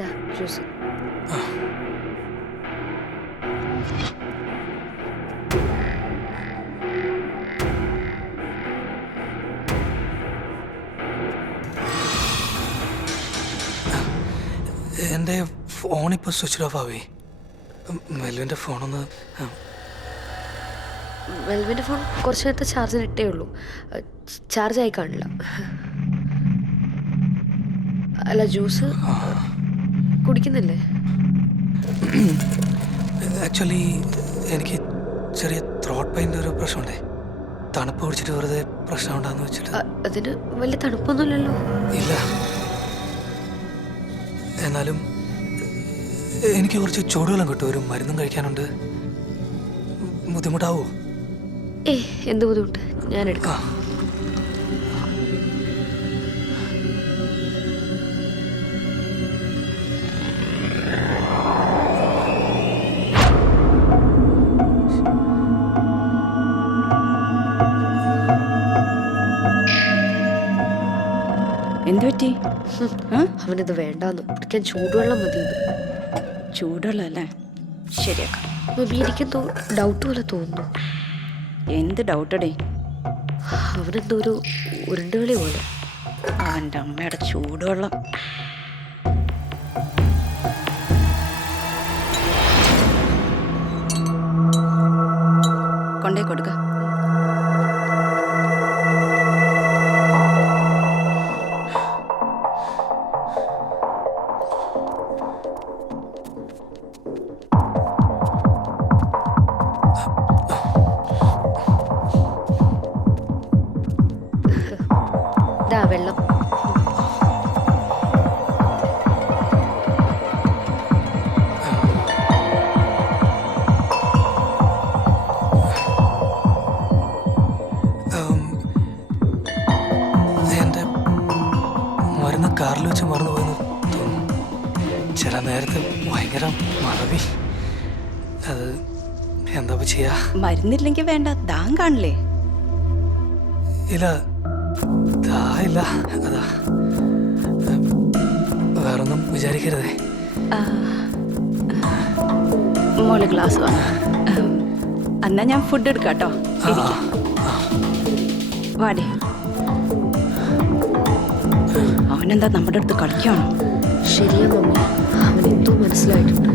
ദാ ജ്യൂസ്. എൻ്റെ ഫോണിപ്പോൾ switch off ആവേ. മെൽവിൻ്റെ ഫോണൊന്ന് മെൽവിൻ്റെ phone കുറച്ച് നേരത്തെ ചാർജിന് ഇട്ടേ ഉള്ളൂ. ചാർജ് ആയി കാണില്ല. അല്ല ജ്യൂസ് കുടിക്കുന്നില്ലേ? ആക്ച്വലി എനിക്ക് ചെറിയ ത്രോട്ട് പെയിൻ്റെ ഒരു പ്രശ്നമുണ്ടേ. തണുപ്പ് കുടിച്ചിട്ട് വെറുതെ പ്രശ്നം ഉണ്ടാന്ന് വെച്ചിട്ട്. അതിന് വലിയ തണുപ്പൊന്നുമില്ലല്ലോ. ഇല്ല, എന്നാലും എനിക്ക് കുറച്ച് ചൂടുവെള്ളം കിട്ടും. ഒരു മരുന്നും കഴിക്കാനുണ്ട്. ബുദ്ധിമുട്ടാവോ? എന്ത് ബുദ്ധിമുട്ട്, ഞാൻ എടുക്കാം. എന്തു പറ്റി? അവനിത് വേണ്ടാന്ന്, കുടിക്കാൻ ചൂടുവെള്ളം മതി. ചൂടുവെള്ളം അല്ലേ? ശരിയാക്കാം. മമ്മി എനിക്കെന്തോ ഡൗട്ട് പോലെ തോന്നുന്നു. എന്ത് ഡൗട്ടടേ? അവനെന്തോ ഒരു ഉരുണ്ടുകളി പോലെ. അവൻ്റെ അമ്മയുടെ ചൂടുവെള്ളം. കൊണ്ടേ കൊടുക്ക. വെള്ളം. എൻ്റെ മരുന്ന് കാറിൽ വെച്ച് മറന്നുപോയെന്ന് തോന്നുന്നു. ചില നേരത്തെ ഭയങ്കര മറവി. അത് എന്താ ചെയ്യാ? മരുന്നില്ലെങ്കിൽ വേണ്ട, ദാൻ കാണില്ലേ? ഇല്ല, ഇല്ല, അതാ. വേറൊന്നും വിചാരിക്കരുതേ. മോളെ ഗ്ലാസ് വാ. എന്നാ ഞാൻ ഫുഡ് എടുക്കാട്ടോ. വാടേ. അവനെന്താ നമ്മുടെ അടുത്ത് കളിക്കുകയാണോ? ശരിയാ മമ്മി, അവനെന്തോ മനസ്സിലായിട്ടുണ്ട്.